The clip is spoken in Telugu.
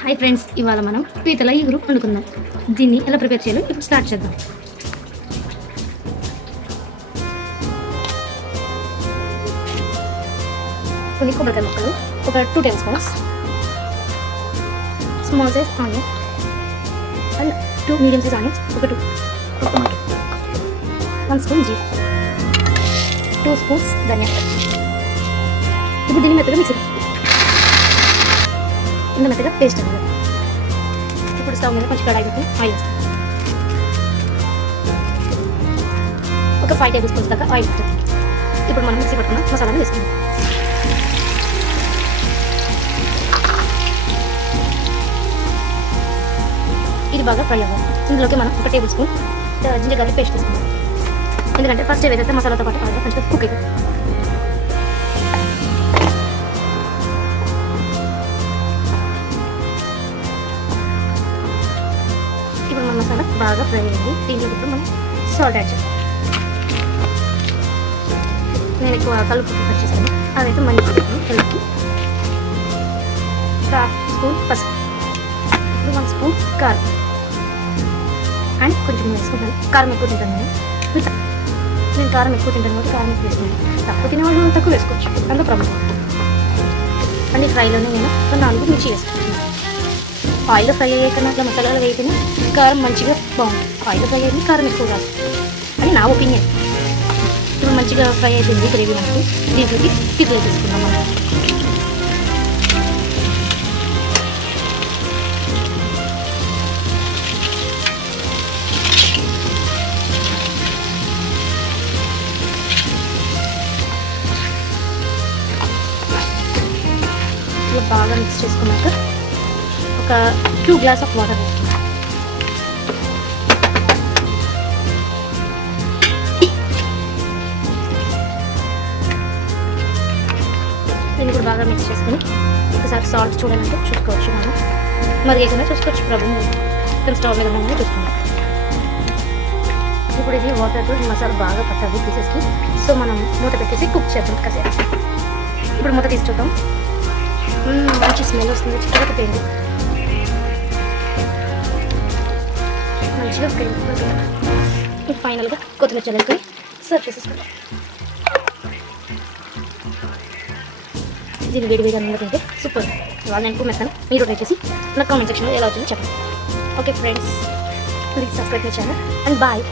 హాయ్ ఫ్రెండ్స్, ఇవాళ మనం పీతల ఇగురు వండుకుందాం. దీన్ని ఎలా ప్రిపేర్ చేయాలో ఇప్పుడు స్టార్ట్ చేద్దాం. కొన్ని కొబ్బరికాయ ముక్కలు, ఒక 2 table spoons small size onion and 2 medium size onions, ఒక టొమాటో, 1 స్పూన్ జీరా, 2 స్పూన్స్ ధనియా. ఇప్పుడు దీన్ని మెత్తగా మిక్సీ ఇంత మెత్తగా పేస్ట్ అవ్వాలి. ఇప్పుడు స్టవ్ మీద కొంచెం కడాయి పెట్టి ఆయిల్ వేస్తాం. ఒక 5 టేబుల్ స్పూన్స్ దాకా ఆయిల్ వేస్తాం. ఇప్పుడు మనం మిక్సీ పట్టుకున్న మసాలాను వేసుకుందాం. ఇది బాగా ఫ్రై అవ్వాలి. ఇందులోకి మనం 1 tablespoon ginger garlic paste తీసుకుందాం. ఎందుకంటే ఫస్ట్ వేసేస్తే మసాలాతో పాటు బాగా కొంచెం కుక్ అవుతుంది. ఇప్పుడు మన మసాలా బాగా ఫ్రై అయ్యింది. దీంట్లో ఇప్పుడు మనం సాల్ట్ యాడ్ చేస్తాం. నేను ఎక్కువ కలుపు ప్రిఫర్ చేస్తాను, అదైతే మంచిగా కలిపి 1/2 స్పూన్ పసుపు, ఇప్పుడు 1 స్పూన్ కారం అండ్ కొంచెం వేసుకుంటాను. కారం ఎక్కువ తింటాను నేను కారం ఎక్కువ తింటాను కాబట్టి కారం ఎక్కువ వేసుకున్నాను. తక్కువ తినే వాళ్ళు తక్కువ వేసుకోవచ్చు, అందులో ప్రాబ్లం. అన్ని ఫ్రైలోనే నేను 4 మిర్చి వేసుకుంటాను. ఆయిల్లో ఫ్రై అయ్యే కన్నా అట్లా మసాలాలు వేయకనే కారం మంచిగా బాగుంటుంది. ఆయిల్లో ఫ్రై అయ్యింది కారం ఎక్కువ కాదు అని నా ఒపీనియన్. ఇప్పుడు మంచిగా ఫ్రై అయిపోయింది గ్రేవీ మనకి. దీంట్లోకి పీతలు తీసుకుందాం మనం. ఇలా బాగా మిక్స్ చేసుకున్నాక ఒక 2 గ్లాస్ ఆఫ్ వాటర్ వేసుకుందాం. దీన్ని కూడా బాగా మిక్స్ చేసుకుని ఒకసారి సాల్ట్ చూడాలంటే చూసుకోవచ్చు. మనం మరిగేకుండా చూసుకోవచ్చు, ప్రాబ్లం లేదు. స్టవ్ మీద ఉండగానే చూసుకుందాం. ఇప్పుడు ఇది వాటర్తో మసాలా బాగా పట్టాలి పీసెస్కి. సో మనం మూత పెట్టేసి కుక్ చేద్దాం కాసేపు. ఇప్పుడు మూత తీసి చూద్దాం. మంచి స్మెల్ వస్తుంది, చిక్కగా పోయింది, మంచిగా ఇప్పుడు ఫైనల్గా కొత్తిమీర చల్లుకొని సర్వ్ చేసేసుకుందాం. దీన్ని వేడి వేడిగా అన్నం తింటే సూపర్. ఇవాళ నేను ఎక్కువ మెస్తాను, మీరు ట్రై చేసి నా కామెంట్ సెక్షన్లో ఎలా వచ్చిందో చెప్పండి. Okay friends, please subscribe my channel and bye.